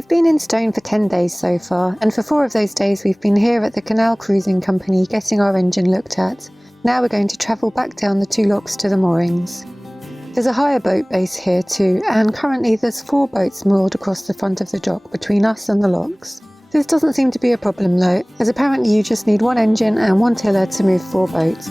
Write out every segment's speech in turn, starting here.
We've been in Stone for 10 days so far, and for 4 of those days we've been here at the Canal Cruising Company getting our engine looked at. Now we're going to travel back down the 2 locks to the moorings. There's a hire boat base here too, and currently there's 4 boats moored across the front of the dock between us and the locks. This doesn't seem to be a problem though, as apparently you just need 1 engine and 1 tiller to move 4 boats.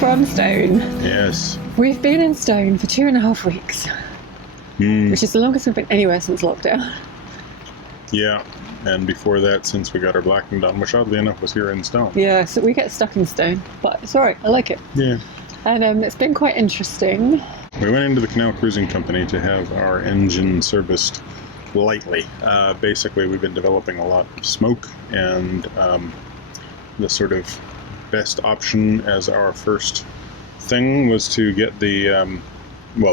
From Stone. Yes. We've been in Stone for 2.5 weeks, which is the longest we've been anywhere since lockdown. Yeah, and before that, since we got our blacking done, which oddly enough was here in Stone. Yeah, so we get stuck in Stone, but it's alright, I like it. Yeah. And it's been quite interesting. We went into the Canal Cruising Company to have our engine serviced lightly. Basically, we've been developing a lot of smoke, and the sort of best option as our first thing was to get the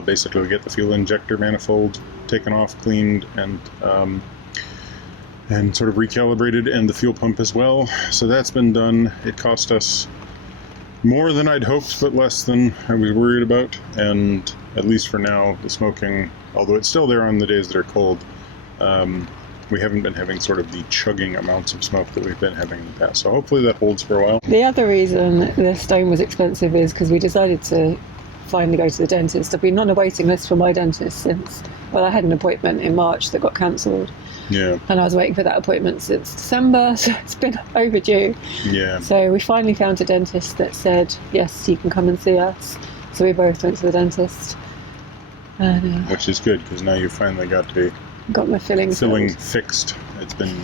basically get the fuel injector manifold taken off, cleaned, and sort of recalibrated, and the fuel pump as well. So that's been done. It cost us more than I'd hoped, but less than I was worried about. And at least for now, the smoking, although it's still there on the days that are cold, we haven't been having sort of the chugging amounts of smoke that we've been having in the past. So hopefully that holds for a while. The other reason the Stone was expensive is because we decided to finally go to the dentist. I've been on a waiting list for my dentist since, well, I had an appointment in March that got cancelled. Yeah. And I was waiting for that appointment since December, so it's been overdue. Yeah. So we finally found a dentist that said, yes, you can come and see us. So we both went to the dentist. And, which is good, because now you finally got my filling fixed. It's been,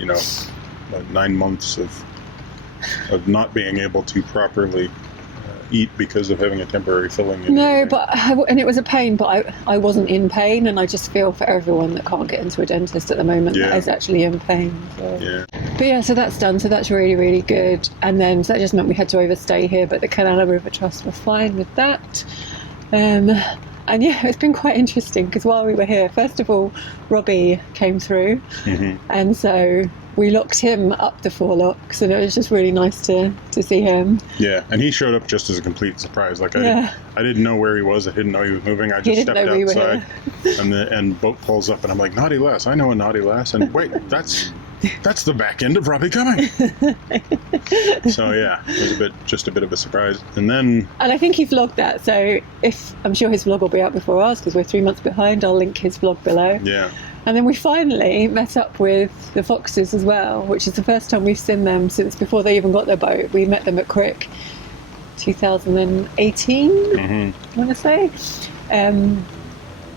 about 9 months of not being able to properly eat because of having a temporary filling. No, and it was a pain, but I wasn't in pain, and I just feel for everyone that can't get into a dentist at the moment that is actually in pain. So. Yeah. But yeah, so that's done, so that's really, really good. And then, so that just meant we had to overstay here, but the Canal River Trust were fine with that. And yeah, it's been quite interesting, because while we were here, first of all, Robbie came through, and so we locked him up the 4 locks, and it was just really nice to see him. Yeah, and he showed up just as a complete surprise. Like I didn't know where he was. I didn't know he was moving. I just stepped outside, and boat pulls up, and I'm like, Naughty Lass. I know a Naughty Lass. And wait, that's the back end of Robbie Cumming. So yeah, it was just a bit of a surprise. And I think he vlogged that, so I'm sure his vlog will be out before ours, because we're 3 months behind. I'll link his vlog below. Yeah. And then we finally met up with the Foxes as well, which is the first time we've seen them since before they even got their boat. We met them at Crick 2018, I want to say. And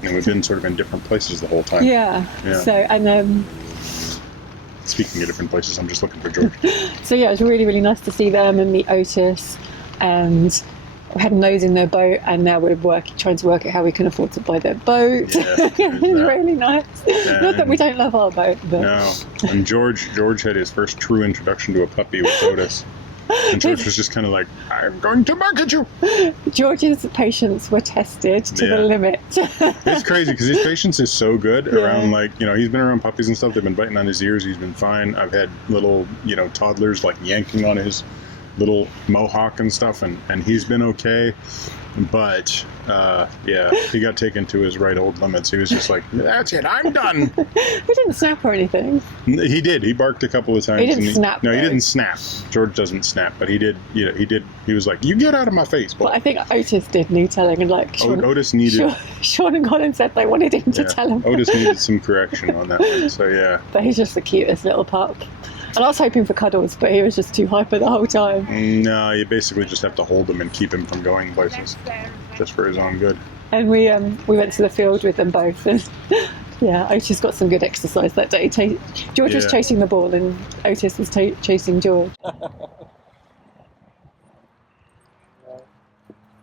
we've been sort of in different places the whole time. Yeah. So, and speaking of different places, I'm just looking for George. So yeah, it was really, really nice to see them and meet Otis, and we had those in their boat, and now we're trying to work out how we can afford to buy their boat. Yeah, it's really nice. Yeah, not that we don't love our boat, but no. And George had his first true introduction to a puppy with Otis. And George was just kind of like, I'm going to market you. George's patience were tested to the limit. It's crazy because his patience is so good around, he's been around puppies and stuff. They've been biting on his ears. He's been fine. I've had little, toddlers like yanking on his little mohawk and stuff, and he's been okay. But yeah, he got taken to his right old limits. He was just like, "That's it, I'm done." He didn't snap or anything. He did. He barked a couple of times. He didn't snap. No, he didn't snap. George doesn't snap, but he did. You know, he did. He was like, "You get out of my face." But I think Otis did need telling, and like Otis needed. Sean and Colin said they wanted him to tell him. Otis needed some correction on that one. So yeah. But he's just the cutest little pup. And I was hoping for cuddles, but he was just too hyper the whole time. No, you basically just have to hold him and keep him from going places, just for his own good. And we went to the field with them both, and yeah, Otis got some good exercise that day. George was chasing the ball, and Otis was chasing George.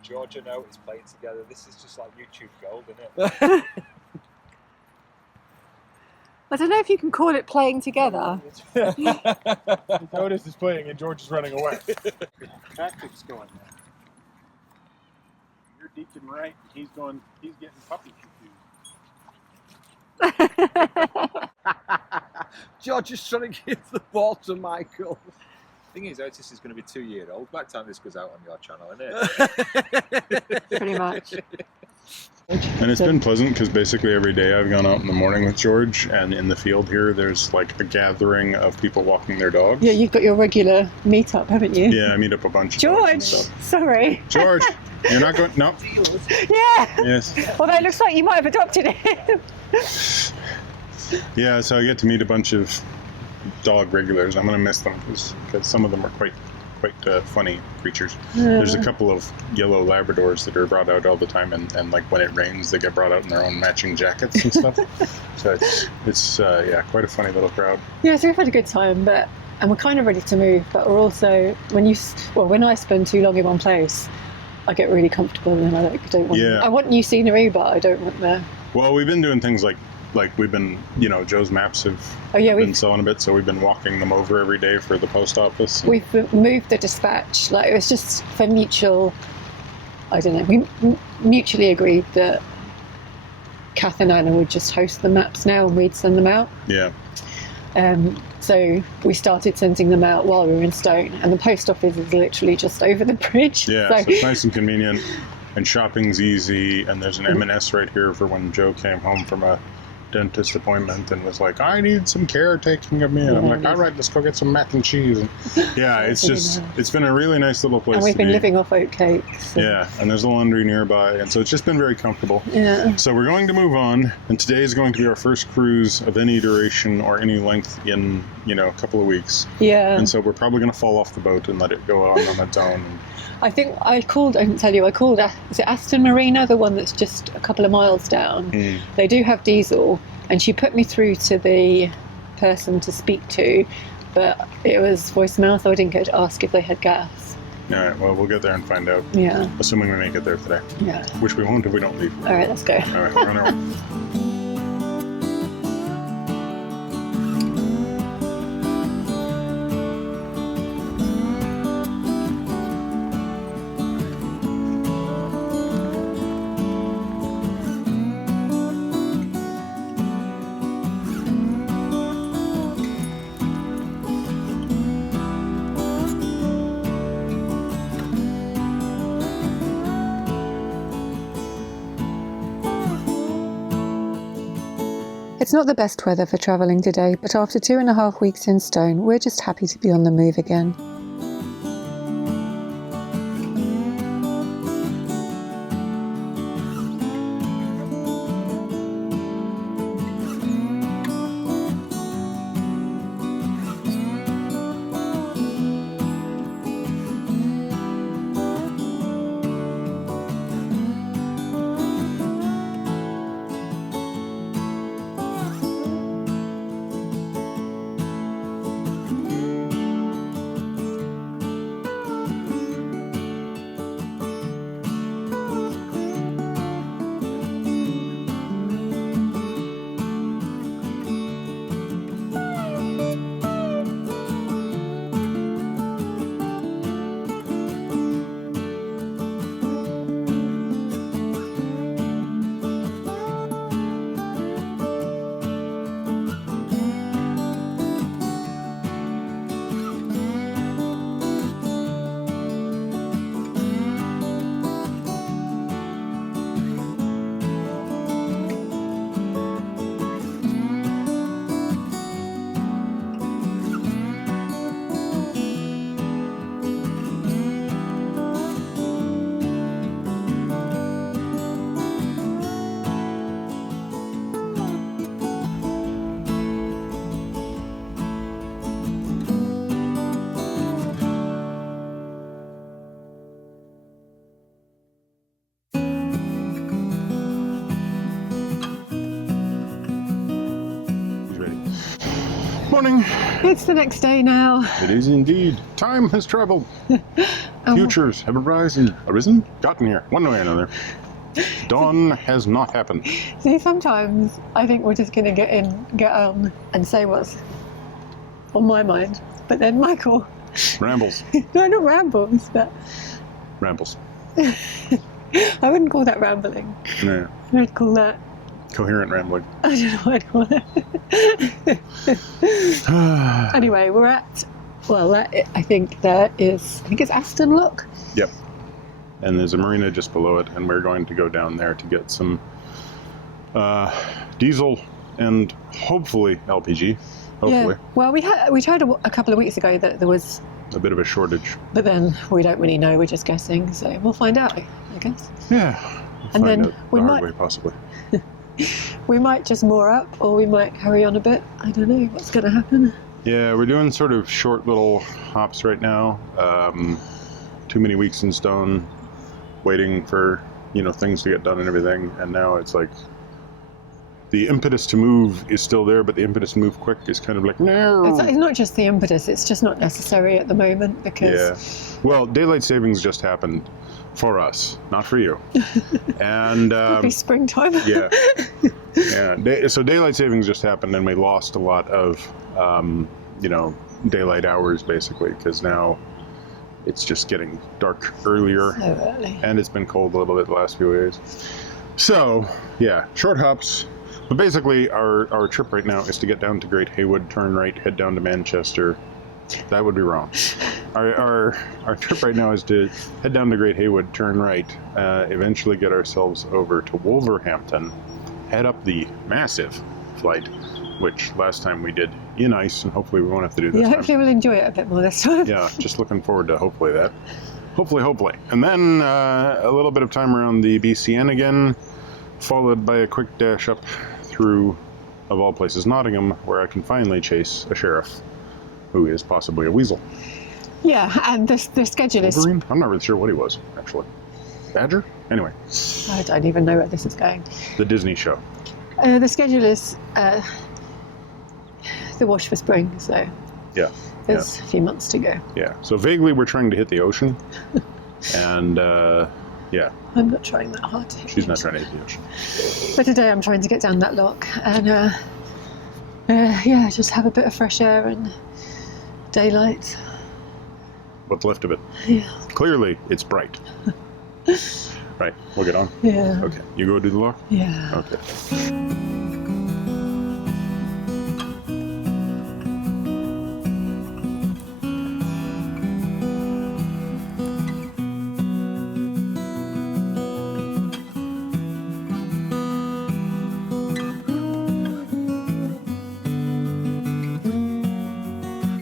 George and Otis playing together. This is just like YouTube gold, isn't it? I don't know if you can call it playing together. Otis is playing and George is running away. Patrick's going there. You're deacon right. He's getting puppy confused. George is trying to give the ball to Michael. The thing is, Otis is going to be 2-year-old. By the time this goes out on your channel, isn't it? Pretty much. And it's been pleasant because basically every day I've gone out in the morning with George, and in the field here there's like a gathering of people walking their dogs. Yeah, you've got your regular meet-up, haven't you? Yeah, I meet up a bunch of George, sorry. George, you're not going... No. Yeah. Yes. Although it looks like you might have adopted him. Yeah, so I get to meet a bunch of dog regulars. I'm going to miss them because some of them are quite funny creatures. There's a couple of yellow Labradors that are brought out all the time, and like when it rains they get brought out in their own matching jackets and stuff. So it's quite a funny little crowd. Yeah, so we've had a good time, and we're kind of ready to move, but we're also, when I spend too long in one place, I get really comfortable and I don't want I want new scenery, but I don't want the... Well, we've been doing things like we've been, Joe's maps have been selling a bit, so we've been walking them over every day for the post office. We've moved the dispatch. Like, it was just for mutual, I don't know, we mutually agreed that Kath and Anna would just host the maps now and we'd send them out. Yeah. So we started sending them out while we were in Stone, and the post office is literally just over the bridge. Yeah, so it's nice and convenient, and shopping's easy, and there's an M&S right here for when Joe came home from a dentist appointment and was like, I need some care taking of me, and I'm like, all right, let's go get some mac and cheese. And yeah, it's been a really nice little place. And we've been living off oat cakes. So. Yeah, and there's a laundry nearby, and so it's just been very comfortable. Yeah. So we're going to move on, and today is going to be our first cruise of any duration or any length in a couple of weeks. Yeah. And so we're probably going to fall off the boat and let it go on its own. I think I didn't tell you, is it Aston Marina, the one that's just a couple of miles down? They do have diesel, and she put me through to the person to speak to, but it was voicemail, so I didn't get to ask if they had gas. All right, well, we'll get there and find out. Yeah. Assuming we make it there today. Yeah. Which we won't if we don't leave. All right, let's go. All right, we're on our way. It's not the best weather for travelling today, but after 2.5 weeks in Stone, we're just happy to be on the move again. morning. It's the next day now. It is indeed. Time has traveled. Futures have arisen, gotten here, one way or another. Dawn has not happened. See, sometimes I think we're just going to get on and say what's on my mind. But then Michael... Rambles. No, not rambles, but... Rambles. I wouldn't call that rambling. No. I'd call that... Coherent rambling. I don't know what I'd call it. Anyway, we're at... Well, I think it's Aston Look. Yep. And there's a marina just below it, and we're going to go down there to get some diesel and hopefully LPG. Hopefully. Yeah. Well, we tried a couple of weeks ago that there was a bit of a shortage. But then we don't really know, we're just guessing, so we'll find out, I guess. Yeah. And then we might... way, possibly. We might just moor up, or we might carry on a bit. I don't know what's going to happen. Yeah, we're doing sort of short little hops right now. Too many weeks in stone, waiting for, things to get done and everything. And now it's like the impetus to move is still there, but the impetus to move quick is kind of like, no. It's not just the impetus, it's just not necessary at the moment because... Yeah. Well, daylight savings just happened for us, not for you. And it'll be springtime. Yeah. Yeah. So daylight savings just happened, and we lost a lot of, daylight hours basically, because now it's just getting dark earlier. So early. And it's been cold a little bit the last few days. So, yeah, short hops. But basically, our trip right now is to get down to Great Haywood, turn right, head down to Manchester. That would be wrong. Our trip right now is to head down to Great Haywood, turn right, eventually get ourselves over to Wolverhampton, head up the massive flight, which last time we did in ice, and hopefully we won't have to do this time. Hopefully we'll enjoy it a bit more this time. Yeah, just looking forward to hopefully that. Hopefully. And then a little bit of time around the BCN again, followed by a quick dash up through, of all places, Nottingham, where I can finally chase a sheriff who is possibly a weasel. Yeah, and the schedule is... Wolverine? I'm not really sure what he was, actually. Badger? Anyway. I don't even know where this is going. The Disney show. The schedule is the wash for spring, so yeah, there's a few months to go. Yeah, so vaguely we're trying to hit the ocean, and yeah. I'm not trying that hard to hit She's not trying to hit the ocean. But today I'm trying to get down that lock, and just have a bit of fresh air and daylight. What's left of it. Yeah. Clearly, it's bright. Right, we'll get on? Yeah. Okay, you go do the lock? Yeah. Okay.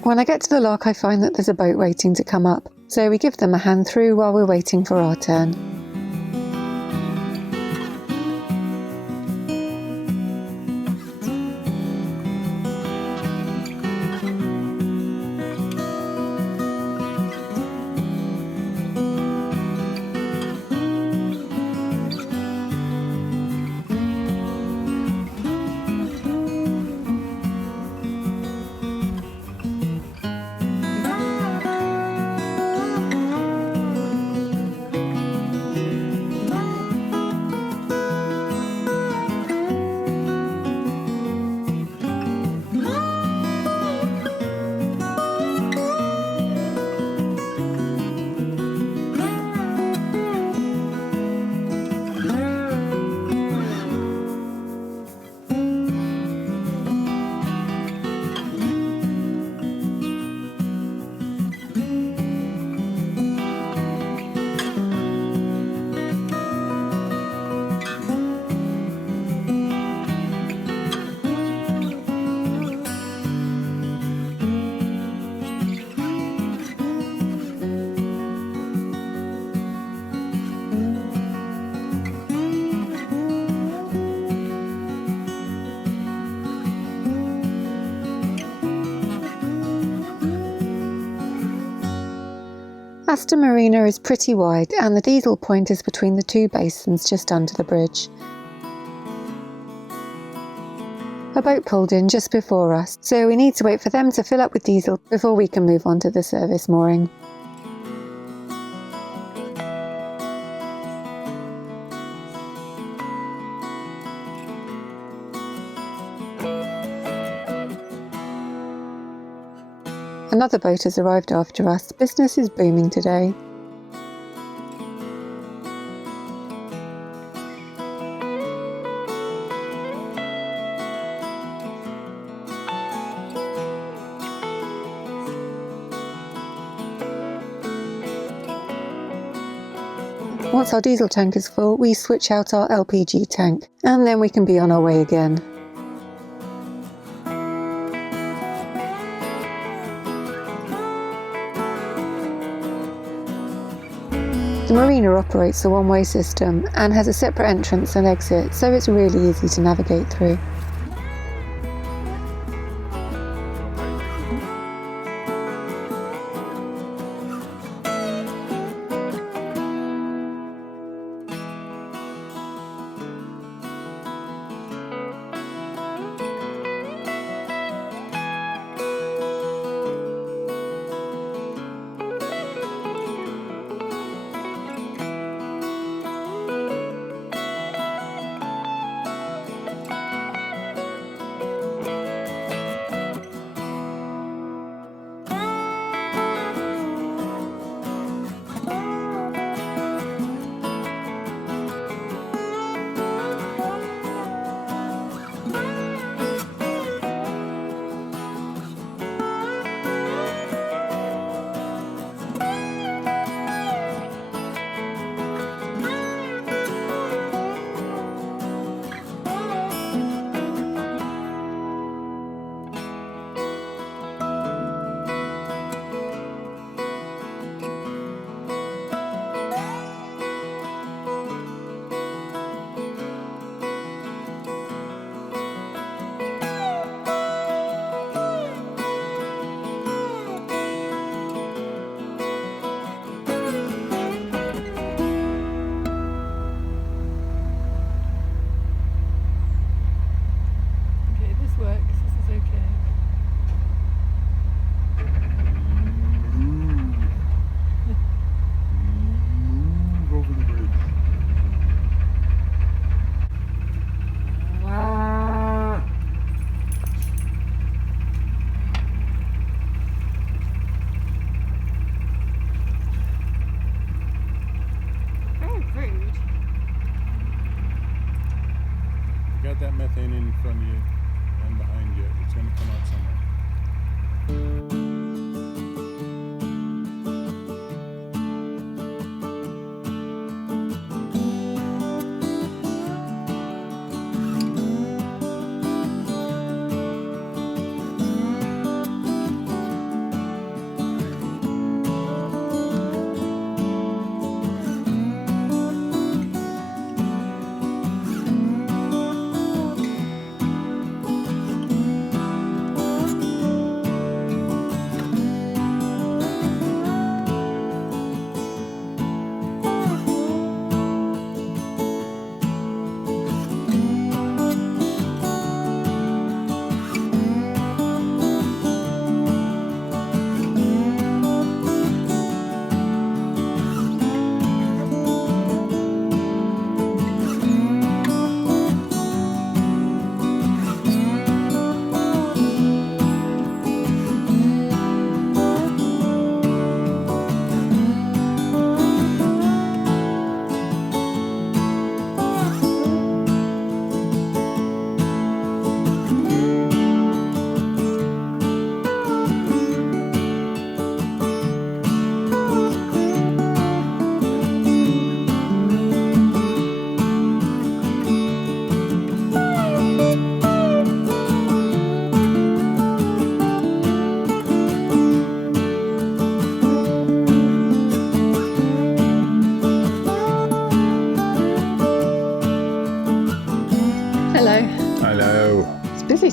When I get to the lock, I find that there's a boat waiting to come up, so we give them a hand through while we're waiting for our turn. Aston Marina is pretty wide, and the diesel point is between the two basins just under the bridge. A boat pulled in just before us, so we need to wait for them to fill up with diesel before we can move on to the service mooring. Another boat has arrived after us. Business is booming today. Once our diesel tank is full, we switch out our LPG tank, and then we can be on our way again. The marina operates a one-way system and has a separate entrance and exit, so it's really easy to navigate through. Got that methane in front of you and behind you. It's going to come out somewhere.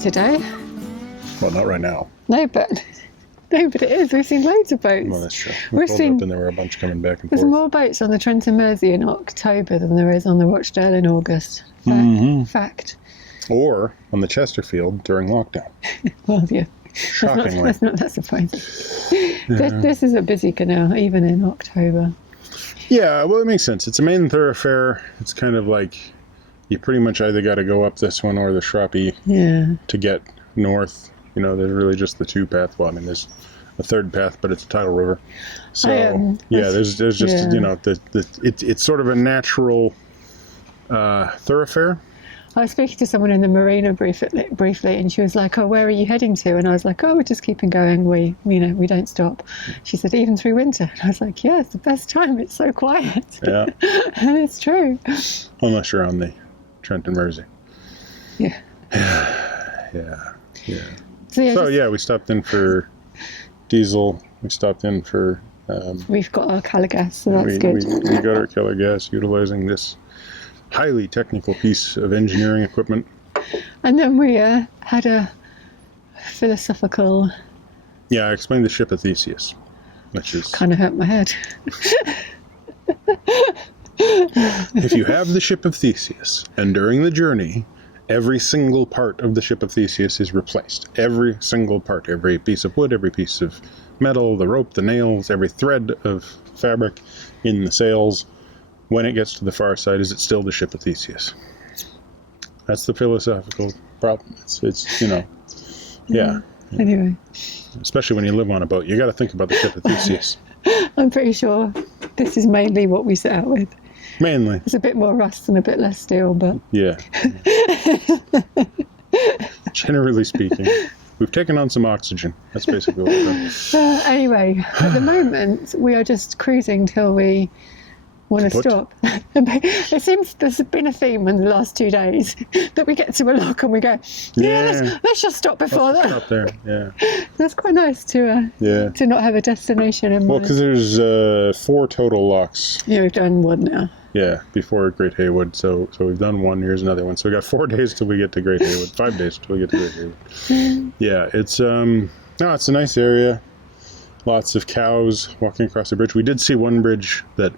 Today. Well, not right now. No, but it is. We've seen loads of boats. Well, that's true. We've seen, up and there were a bunch coming back and there's forth. more boats on the Trent and Mersey in October than there is on the Rochdale in August. Fact. or on the Chesterfield during lockdown. Well, yeah. Shockingly. That's not that surprising. This is a busy canal, even in October. Yeah, well, it makes sense. It's a main thoroughfare. It's kind of like you pretty much either got to go up this one or the Shroppy to get north. You know, there's really just the two path. Well, I mean, there's a third path, but it's a tidal river. So there's just you know it's sort of a natural thoroughfare. I was speaking to someone in the marina briefly, and she was like, "Oh, where are you heading to?" And I was like, "Oh, we're just keeping going. We don't stop." She said, "Even through winter." And I was like, "Yeah, it's the best time. It's so quiet." Yeah, and it's true. Unless you're on the Trent and Mersey. Yeah. Yeah. So we stopped in for diesel. We stopped in for. We've got our color gas, so that's good. We got our color gas utilizing this highly technical piece of engineering equipment. And then we had a philosophical... Yeah, I explained the ship of Theseus, which is... kind of hurt my head. If you have the ship of Theseus, and during the journey, every single part of the ship of Theseus is replaced. Every single part, every piece of wood, every piece of metal, the rope, the nails, every thread of fabric in the sails. When it gets to the far side, is it still the ship of Theseus? That's the philosophical problem. It's yeah. Anyway. Especially when you live on a boat, you got to think about the ship of Theseus. I'm pretty sure this is mainly what we set out with. Mainly. There's a bit more rust and a bit less steel, but... Yeah. Generally speaking. We've taken on some oxygen. That's basically what we've done. Anyway, at the moment, we are just cruising till we want to stop. It seems there's been a theme in the last 2 days that we get to a lock and we go, let's just stop before that. Stop there, yeah. That's quite nice to not have a destination in mind. Well, because there's 4 total locks. Yeah, we've done one now. Yeah, before Great Haywood. So we've done one. Here's another one. So we got 4 days till we get to Great Haywood. 5 days till we get to Great Haywood. Yeah, it's it's a nice area. Lots of cows walking across the bridge. We did see one bridge that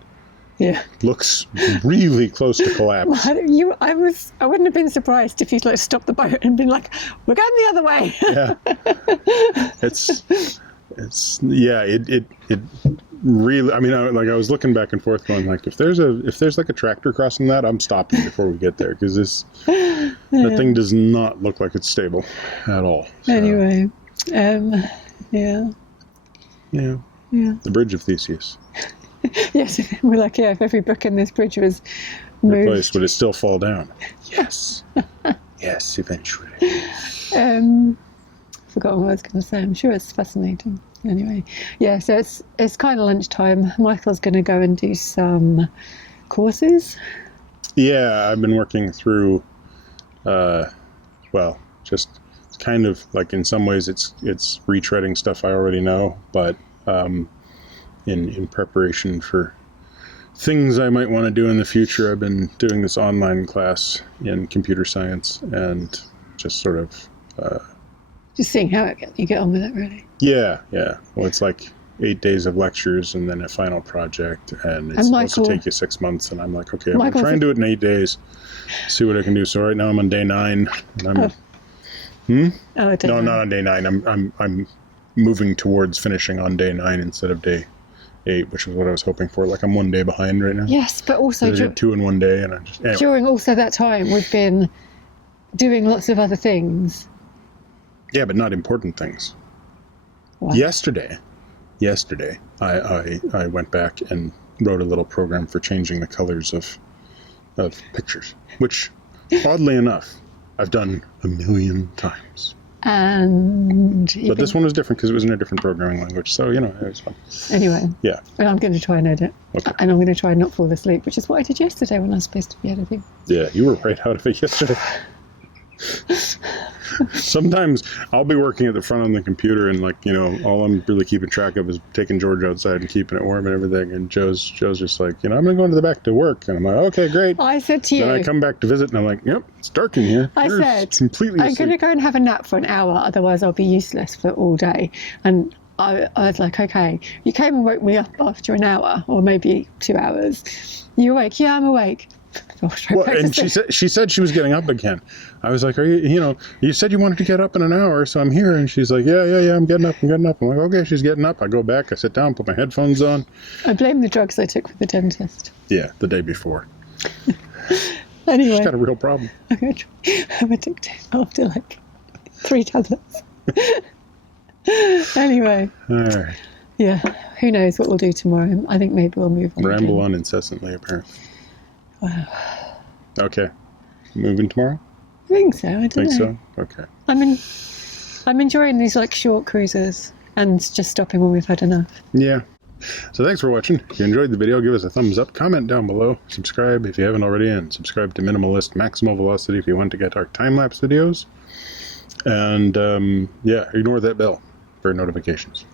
looks really close to collapse. I wouldn't have been surprised if you'd stopped the boat and been like, "We're going the other way." Yeah, it really. I mean, I was looking back and forth, going like, if there's like a tractor crossing that, I'm stopping before we get there because that thing does not look like it's stable at all. So. Anyway, yeah. The Bridge of Theseus. Yes, we're like, if every brick in this bridge was moved, replaced, would it still fall down? Yes. Yes, eventually. Forgotten what I was going to say. I'm sure it's fascinating. Anyway, so it's kind of lunchtime. Michael's going to go and do some courses. Yeah, I've been working through, just kind of like in some ways it's retreading stuff I already know, but in preparation for things I might want to do in the future, I've been doing this online class in computer science and just sort of... just seeing how you get on with it, really. Yeah. Well, it's like 8 days of lectures and then a final project, and it's supposed to take you 6 months, and I'm like, okay, I'm going to try and do it in 8 days, see what I can do. So right now I'm on day 9. And I'm, No, I'm not on day 9. I'm moving towards finishing on day 9 instead of day 8, which is what I was hoping for. Like I'm 1 day behind right now. Yes, but also... I did 2 in 1 day, and during also that time, we've been doing lots of other things. Yeah, but not important things. What? Yesterday, I went back and wrote a little program for changing the colors of pictures, which, oddly enough, I've done 1,000,000 times. But this one was different because it was in a different programming language, so, it was fun. Anyway. Yeah. And I'm going to try and edit. Okay. And I'm going to try and not fall asleep, which is what I did yesterday when I was supposed to be editing. Yeah, you were right out of it yesterday. Sometimes I'll be working at the front on the computer and all I'm really keeping track of is taking George outside and keeping it warm and everything, and Joe's just like, I'm going to go into the back to work, and I'm like, okay, great. I said to you, then I come back to visit and I'm like, yep, it's dark in here. I said, completely I'm going to go and have a nap for an hour, otherwise I'll be useless for all day. And I was like, okay. You came and woke me up after an hour or maybe 2 hours. You awake? Yeah, I'm awake. Well, and she said she was getting up again. I was like, "Are you? You know, you said you wanted to get up in an hour, so I'm here." And she's like, "Yeah, I'm getting up. I'm like, "Okay." She's getting up. I go back. I sit down, put my headphones on. I blame the drugs I took with the dentist. Yeah, the day before. Anyway, she's got a real problem. I'm addicted after like 3 tablets. Anyway. All right. Yeah. Who knows what we'll do tomorrow? I think maybe we'll move on. Ramble on incessantly, apparently. Wow. Okay. Moving tomorrow? I think so. I don't know. So? Okay. I'm enjoying these like short cruises and just stopping when we've had enough. Yeah. So thanks for watching. If you enjoyed the video, give us a thumbs up, comment down below, subscribe if you haven't already, and subscribe to Minimalist Maximal Velocity if you want to get our time-lapse videos. And yeah, ignore that bell for notifications.